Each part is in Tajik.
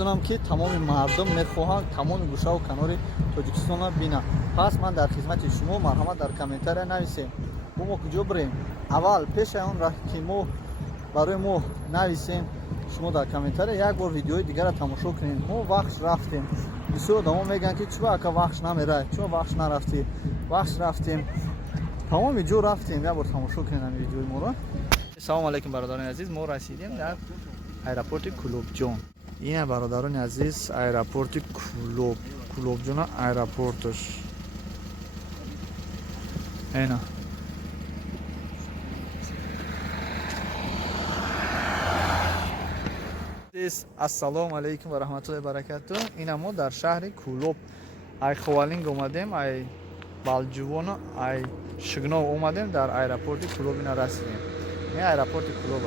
می‌دونم که تمام مردم می‌خواهند تمام گوشه و کنار تاجیکستان را بینن. پس من در خدمت شما مرحمت در کامنت‌ها نویسین ما کجا بریم. اول پیش اون راه که ما برای ما نویسین شما در کامنت‌ها یک بار ویدیوی دیگر را تماشا کنین. ما وقت رفتیم. بسیار دوام میگن که چرا که وقت نمیره، چرا وقت نرفتی. وقت رفتیم. تمام جو رفتیم. یک بار تماشا کنین این ویدیوی ما را. سلام علیکم برادران عزیز، ما رسیدیم در ایرپورت کلوبجان. این برادران عزیز ایرپورت کلوبجان ایرپورتش اینا. السلام علیکم و رحمت الله و برکاته. این ما در شهر کلوب ای خوالینگ اومدیم، ای بالجوان ای شگنا اومدیم در ایرپورت کلوب اینا رسیدیم. این ایرپورت کلوب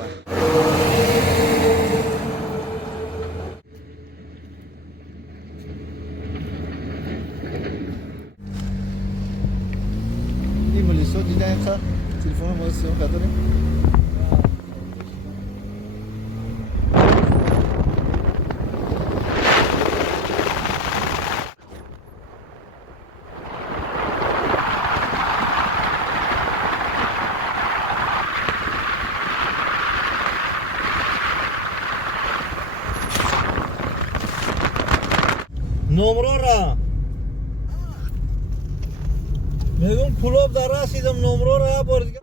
این ملیسو دیگه اینقدر تلفن ما سیم کردیم. نمره را میگم کلوب در رسیدم. نمره را یه بار دیگه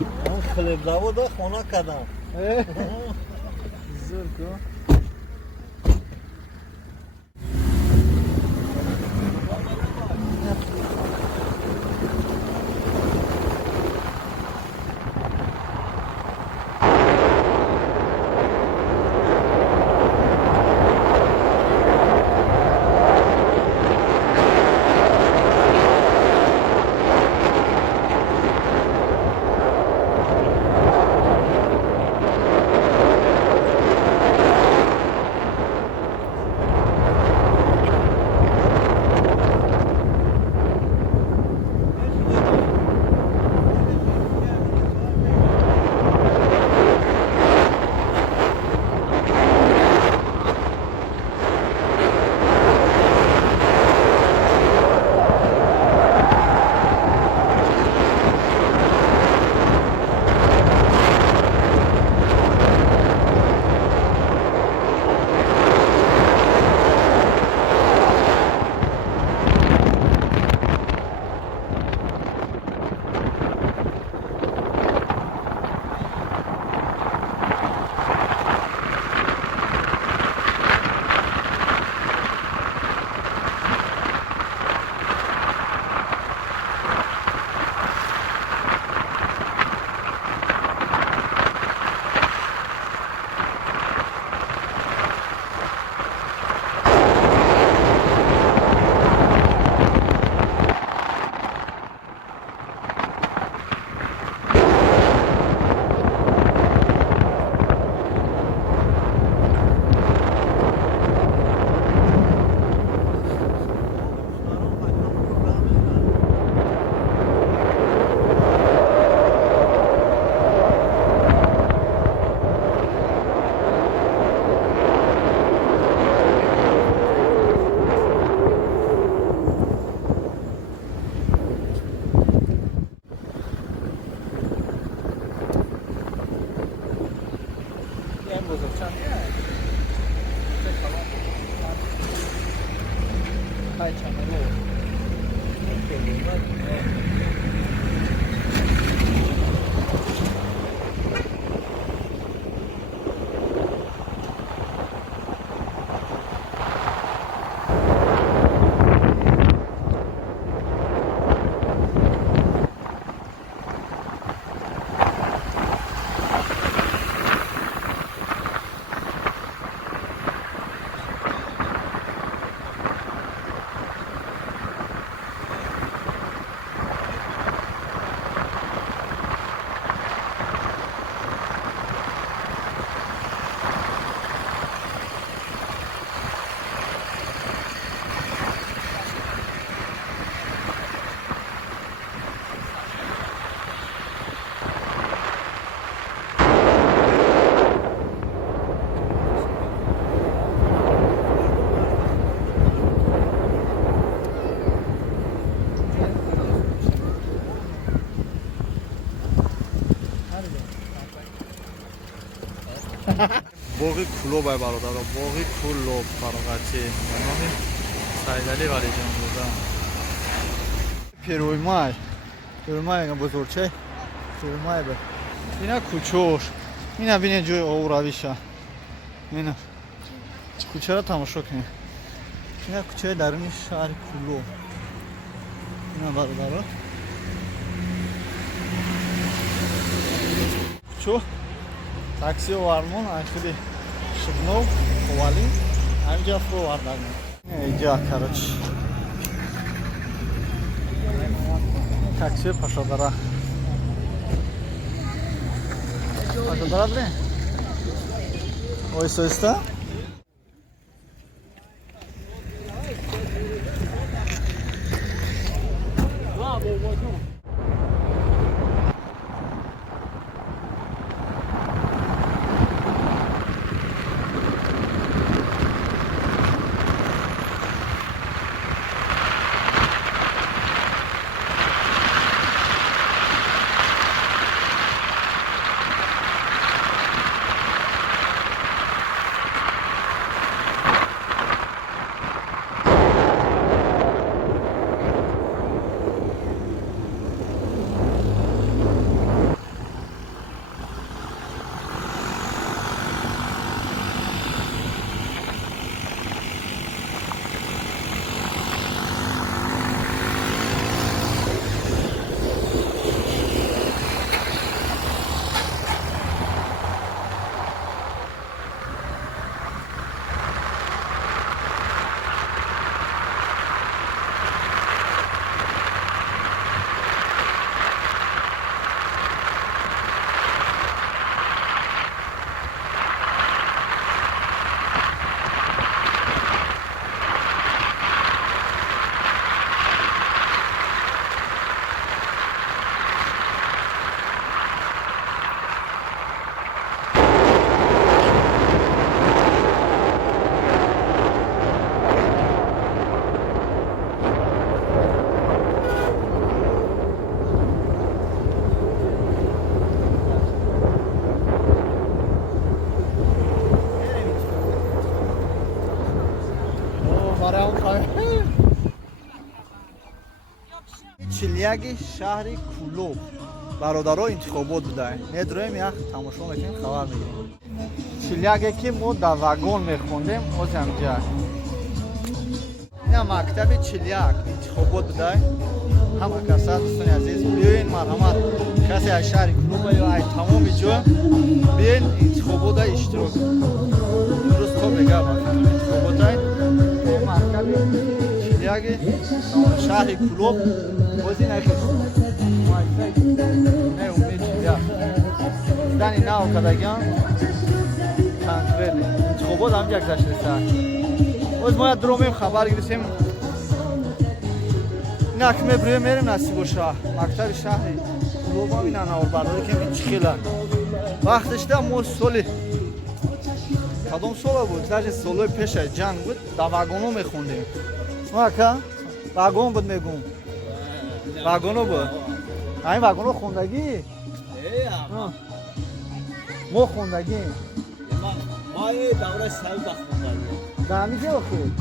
اون کلیپ زاودا خونه کردم. زور کو. боғи кулобай бародаро, боғи кулоб фарғачи номи Сайдали Валиҷон буда. Перуймай мегам бузургче. Перуймай ба. Ина кучор. Ина бине ҷои овуравиша. Ина кучаро тамошо кунед. Ина кучаи даруни шаҳри Кулоб. Ина бародаро. Кучо такси овармон ахири Шибнов, Ковали, анҷа фурӯ вардагем. Инҷа карочи. Такси Пашодара. Пашодара бирем? Ойста-ойста. чилияги шаҳри Кулоб бародаро интихобот будаем. Медроем як тамошо мекунем, хабар мегирем. Чилияге ки мо дар вагон мехондем, ози ҳамҷа. Ина мактаби Чилияг интихобот будаем. Ҳама каса дӯстони азиз биёин марҳамат. Касе аз шаҳри Кулоб ё аз тамоми ҷо биёин интихобота иштирок. Имрӯз то мегап интихоботай. Мактаби Чилияги шаҳри Кулоб бози накаш. Не умед Чилияг. Дани нав кадаган конкретно интихобот ҳамҷа гузаштаста. Боз мо як дуромем хабар гирисем. Инак мебурем мерем Насибоша. Мактаби шаҳри Кулобам ина навбардорӣ кем чӣ хела. Вақтишда мо соли кадом сола буд? Даже солҳои пеша ҷанг буд, дар вагоно мехондем. Мака вагон буд мегум. Вагоно буд. Ҳамин вагоно хондагӣ? Мо хондагӣ. ما یه دوره سال بخوندم. Дар ҳамин ҷо хӯрд?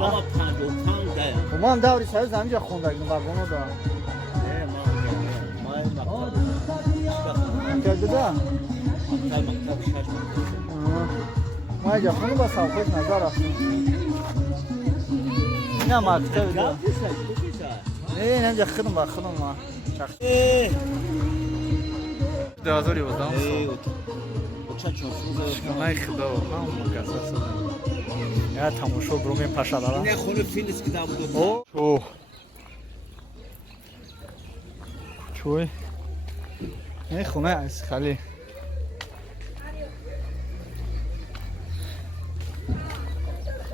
ما پنج ده. Мо ҳам даври саёз дар ҳамин ҷо хондагим вагоно да. ما Ка дуда? مکتب شش Мо اینجا خونو با سوقش نظر رفتیم. اینا مکتب دا. نه اینجا خودم با خودم ما. دوازاری بودم چون شکنای خدا و هم مکسر سدم یا تماشا برومیم پاشا دارم. نه خونه فیلس که دام بود. اوه. چوی. نه خونه از خالی.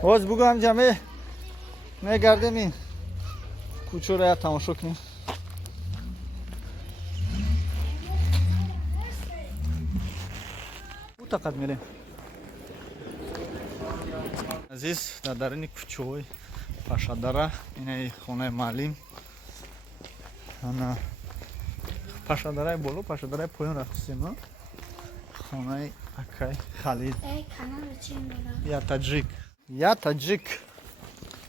باز بگم جمعه میگردیم این کوچه رو تماشا کنیم. تقد میریم عزیز در درون کوچه های پاشاداره اینه خونه معلم انا پاشاداره بالا پاشاداره پایین رفتیم خونه اکای خالد یا تاجیک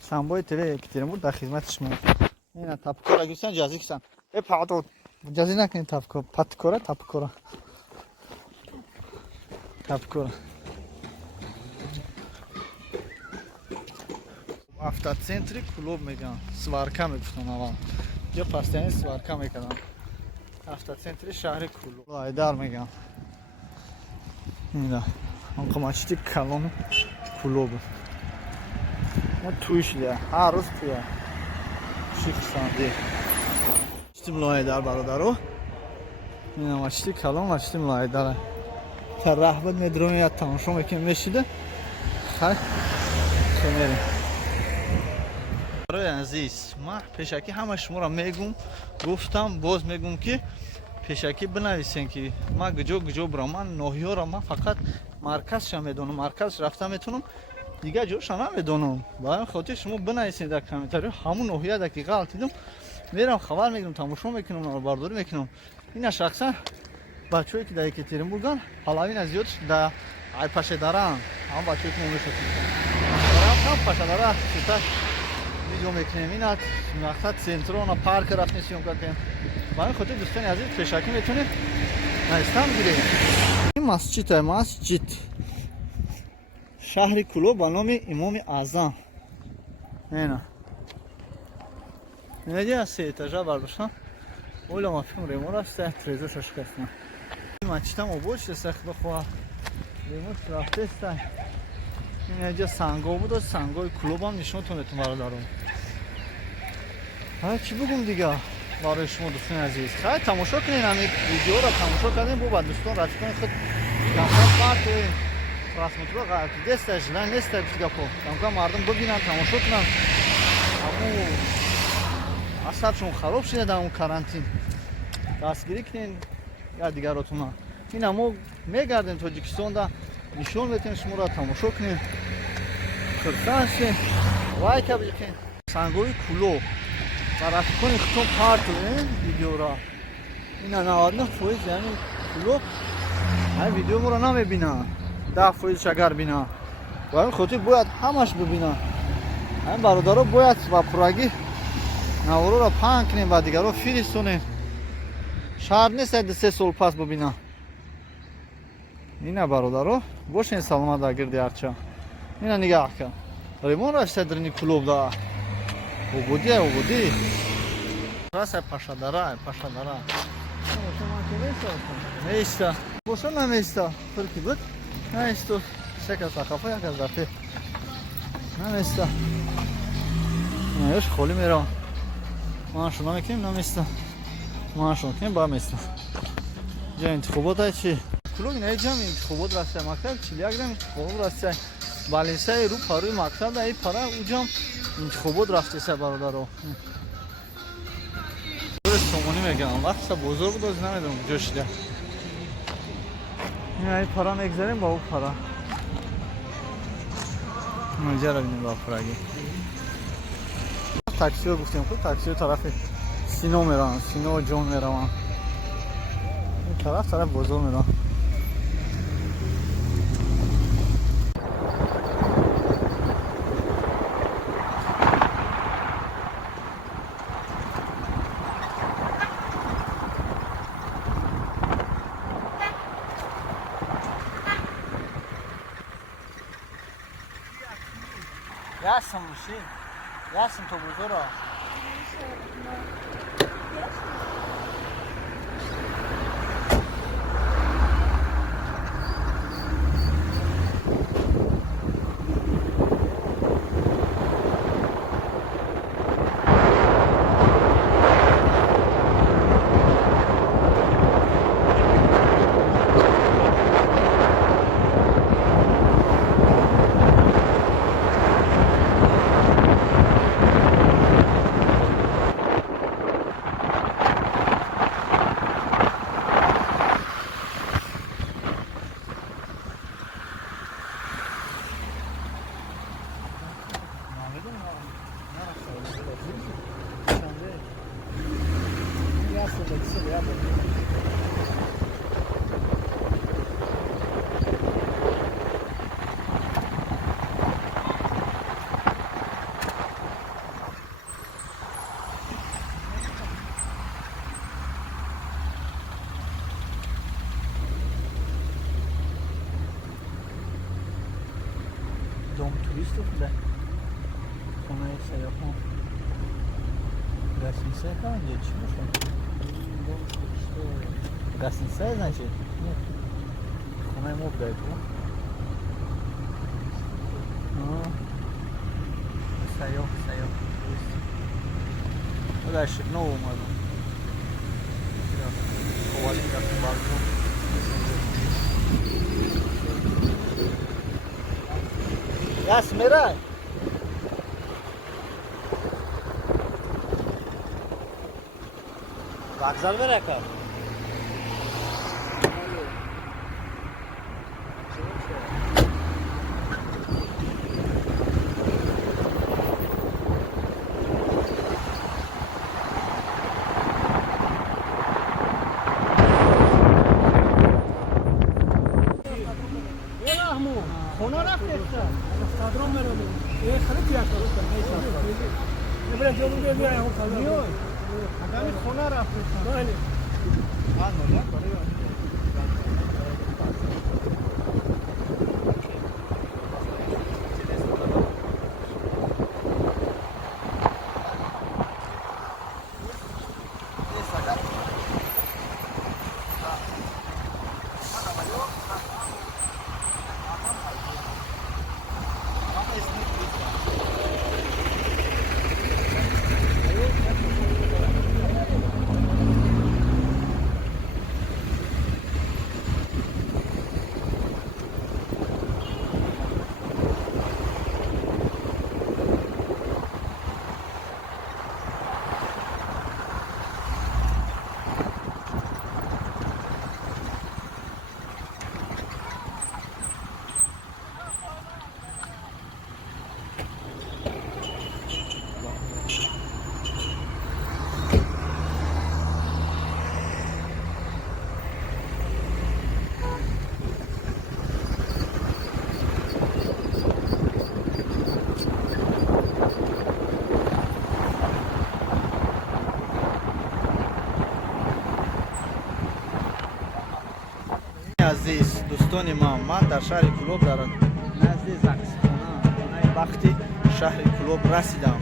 سامبوی تله اکتیرمون در خدمت شما اینا تپکور اگرسن جازی کسان ای پاتو جازی نکنید تپکور پاتکوره تپکوره تپکوره автоцентри Кулоб меган сварка мегуфтам аввал ҷо пастяни сварка мекардам автоцентри шаҳри Кулоб айдар меган ина онқамачити калони Кулоб мо туиш лия ҳар рӯз туя шихсанди чити мулоайдар бародаро ина мачити калон мачити мулоайдара та раҳбат медроми як тамошо мекунем мешида хай шумерем барои азиз ман пешакӣ ҳама шуморо мегум гуфтам боз мегум ки пешакӣ бинависем ки ман гуҷо бурам ман ноҳиёро ман фақат марказша медонам марказ рафта метунам дигар ҷоша намедонам ба ҳамин хотир шумо бинависем дар комментариҳо ҳамун ноҳия ки ғалат дидам мерам хабар мегирам тамошо мекунам навбардорӣ мекунам ина шахсан бачҳое ки дар екатеринбурган палавина зиёд дар айпашедаран ҳама бачҳое ки мо мешиносем ҳам пашедара ситаш видео мекунем ина мақсад центрона парк рафтем сёмка кунем ба ҳамин хотир дӯстони азиз пешакӣ метавонед наистам гирем ин масҷид масҷид шаҳри Кулоб ба номи имоми аъзам ина инаҷа се этажа бардоштам оля ма фикрам ремонт аста трезаша шикастам масҷидам обод шудаста худо хоҳад ремонт рафтаста инаҷа санго буд сангои Кулобам нишонтон метавонам бародарон ҳа чӣ бугум дига барои шумо дӯстони азиз хай тамошо кунед ҳамин видеоро тамошо кардем бо ба дӯстон рафиқони худ камкам партои просмотро деста жилан неста гапо камкам мардум бибинанд тамошо кунанд аммо асабшон хароб шуда дар он карантин дастгирӣ кунед як дигаротуна ина мо мегардем тоҷикистонда нишон метавонем шуморо тамошо кунем хурсанд шудем лайка биқем сангои Кулоб ба рафиқони худтон партоем видеоро ина 99% яъни Кулоб ҳамин видео моро намебинанд 10% агар бинанд ба ҳамин хотир бояд ҳамаш бибинанд ҳамин бародаро бояд ба пуррагӣ навороро паҳн кунем ба дигаро фиристонем. Шарт нест 3 сол пас бубинам. Ина бародаро бошен саломат дар гирди арча. Ина нигаҳ кар. Ремон рафта дрини клуб да. Обуди. Раса пашадара. Неиста. Боша намеиста. Фирки буд. Неисто. Шека сахафа як аз дафе. Намеиста. Наёш холи мерам. Ман шуна мекунем намеиста. Ман шуна мекунем ба места. Ҷа интихобот ай чи? Клуб ина ҷам интихобот раста мактаб 41 дам интихобот раста. Балинсаи рӯ парои мактаб да ай пара уҷам интихобот рафтеса бародаро. Сомонӣ мегирам. Вақтса бозор буд оз намедонам куҷо шида. Ин ай пара мегзарем ба у пара. Инҷа равинем ба параги. Таксиро гуфтем ку таксиро тарафи Сино меравам. Сино ҷон меравам. Ин тараф бозор меравам. Ясн мушин. Ясн то бузора. Dom turistik de. Sonra seyahat. Гостиница там где чего? Дом туристов. Гостиница значит? Нет. Она ему дает, да? Ну. Саёк. Ну дальше к новому можно. Ковалин как балкон. Я смирай. Vokzal beraka. Ona rafta. Stadron meron. Xarid yakaladı. Ne böyle yolunda bir ayağım kalıyor. Adamı khona rafta. Böyle. Anladım. عزیز دوستان من در شهر کلوب در نزد زاکسخانه خانه بختی شهر کلوب رسیدم.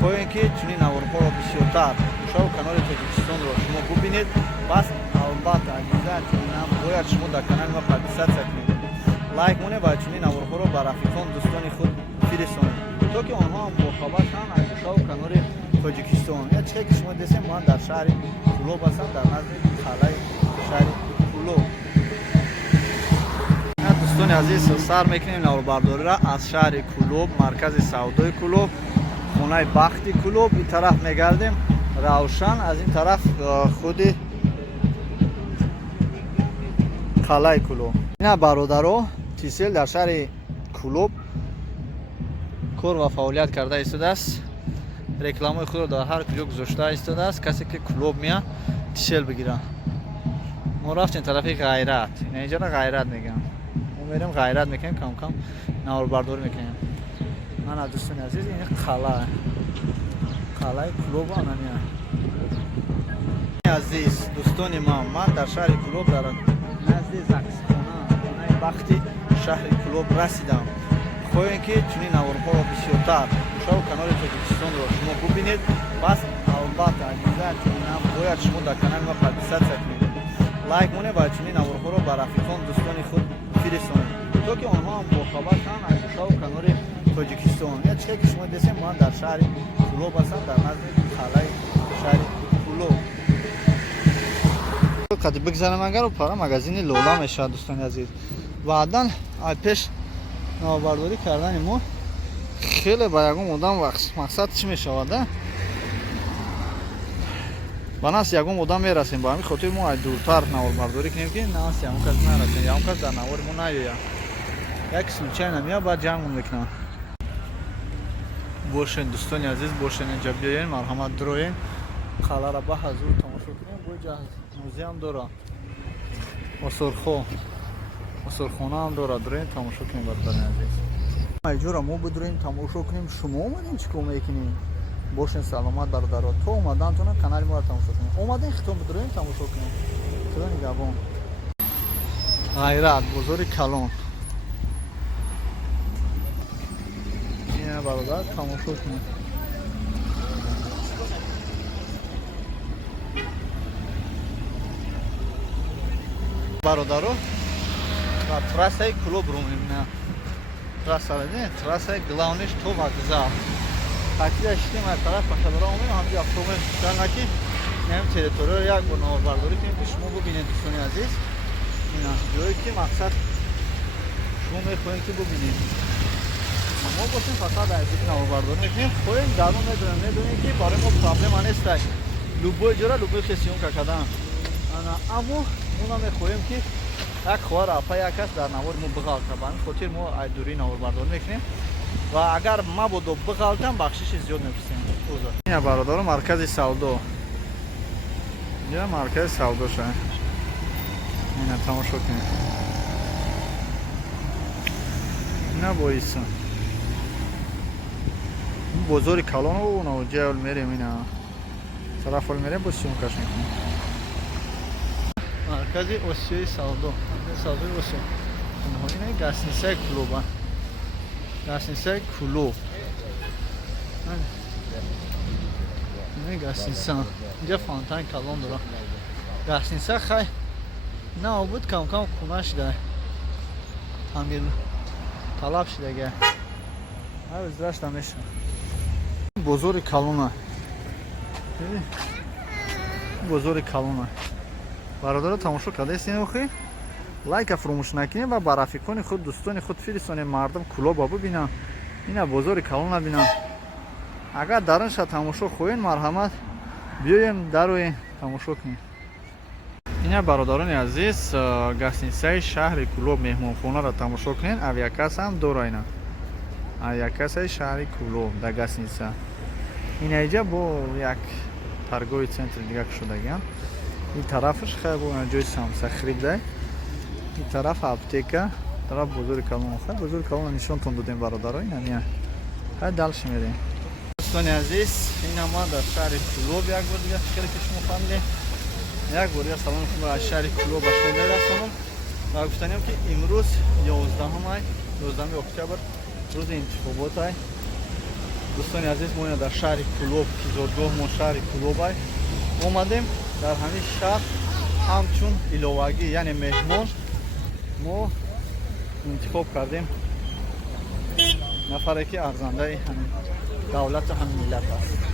خواهیم که چنین نوارها را بسیارتر گوشه و کنار تاجیکستان را شما ببینید. پس البته عزیزان چنین باید شما در کانال ما پادیسات کنید، لایک مونه و چنین نوارها را بر رفیقان دوستان خود فرستانید تا که آنها هم باخبر شوند از گوشه و کنار تاجیکستان. یا چه که شما دیدید من در شهر کلوب هستم، در نزد قلعه شهر کلوب. دوستان عزیز سر میکنیم نواربرداری را از شهر کلوب، مرکز سودای کلوب، خانه بختی کلوب. این طرف میگردیم روشن، از این طرف خود قلعه کلوب. اینا برادرها تیسل در شهر کلوب کار و فعالیت کرده ایستاده است. رکلام خود را در هر کجا گذاشته ایستاده است. کسی که کلوب میاد تیسل بگیره. ما رفتیم طرف غیرت، اینجا را غیرت میگم. ما میریم غیرت میکنیم، کم کم نواربرداری میکنیم. من دوستان عزیز این قلعه کلوب آنانیه. عزیز دوستان من در شهر کلوب در نزد زاکسخانه خانه بختی شهر کلوب رسیدم. خواهیم که چنین نوارها را بسیارتر گوشه و کنار تاجیکستان را شما ببینید. پس البته عزیزان چنین باید شما در کانال ما پادیسات کنید، لایک مونه و چنین نوارها را بر رفیقان دوستان خود فرستانید تا که آنها هم باخبر شوند از گوشه و کنار تاجیکستان. یا چه که شما دیدید من در شهر کلوب هستم، در نزد قلعه شهر کلوب. قد بگذارم اگر پاره مغازین لولا میشه دوستان عزیز. بعداً پیش نواربرداری کردن ما خیلی با یگم آدم وقت مقصد چی میشود؟ بناس یگم آدم میرسیم، با همین خاطر ما دورتر نواربرداری کنیم که ناس یگم کس نرسیم، یگم کس در نوار ما نیاید. یک سلچه نمیاد بعد جمع میکنم. باشین دوستان عزیز، باشین اینجا بیاین، مرحمت دروین قلعه را به حضور تماشا کنیم. بوجه موزیم داره، آثارخانه هم داره، دروین تماشا کنیم. برادران عزیز اینجا را ما بدروین تماشا کنیم. شما اومدین چیکار میکنین؟ باشین سلامت برادران. تو اومدن تو کانال ما را تماشا کنیم، اومدین خودتون بدروین تماشا کنیم. خدا نگهبان. غیرت بزرگ کلان برادر تماشا کنیم. برادرو و تراسه کلوب رو میبینم. تراسه گلاونش تو وقتزا حتی اشتیم از طرف پشتبرا اومیم همجا افرومه شدن نکی نیم تریتوری رو یک بار نواربرداری کنیم که شما ببینید دوستان عزیز. اینا جایی که مقصد شما میخواهید که ببینید. ما باشیم فقط از این نواربرداری میکنیم. خواهیم درون میدونیم که برای ما پرابلم نیست. لوبوی جورا لوبوی خسیون که کدن اما اونا میخواهیم که یک خواه رفا یک کس در نوار ما بغلطه. بند خاطر ما دوری نواربرداری میکنیم و اگر ما بودو بغلطم بخشش زیاد میپسیم. این برادر مرکز سودا، اینجا مرکز سودا شد. اینا تماشا کنیم. اینا بایستن بزرگ کلان و اونا جاول میریم. اینا طرف ول میریم بسیون کش میکنیم. مرکز آسیای سودا، سودای آسیا. اینها گاسنیسای کلوب هست. گاسنیسای کلوب. این گاسنیسا. اینجا فانتان کلان داره. گاسنیسا خیلی نه بود کم کم خونه شده. همین طلب شده گه. هر ازدرش نمیشه. بزرگ کلونه. بزرگ کلونه. برادر تماشا کرده استین بخیر. لایک فراموش نکنید و بر رفیقان خود دوستان خود فرستانید. مردم کلوب ببینن. اینا بزرگ کلون ببینن. اگر درنش تماشا خوین مرحمت بیایم دروی تماشا کنیم. اینا برادران عزیز گاسنیسای شهر کلوب مهمانخانه را تماشا کنین. اویاکاس هم داره اینا. اویاکاس شهر کلوب در گاسنیسا. این اینجا با یک ترگوی سنتر دیگه شده گم. این طرفش خیلی با جای سامسا خریده. این طرف اپتیکا، طرف بزرگ کلون. خیلی بزرگ کلون نشون تون دادیم برادران. اینا خیلی دلش میریم. دوستان عزیز این ما در شهر کلوب یک بار دیگه خیلی که شما فهمیدید. یک بار دیگه سلام شما از شهر کلوب به شما میرسونم. و گفتنیم که امروز 11 اکتبر روز انتخابات است. دوستان عزیز ما در شهر کلوب تیزارگاه ما شهر کلوب است. اومدیم در همین شهر همچون ایلوواگی یعنی مهمان ما انتخاب کردیم نفری که ارزنده همین دولت و هم ملت است.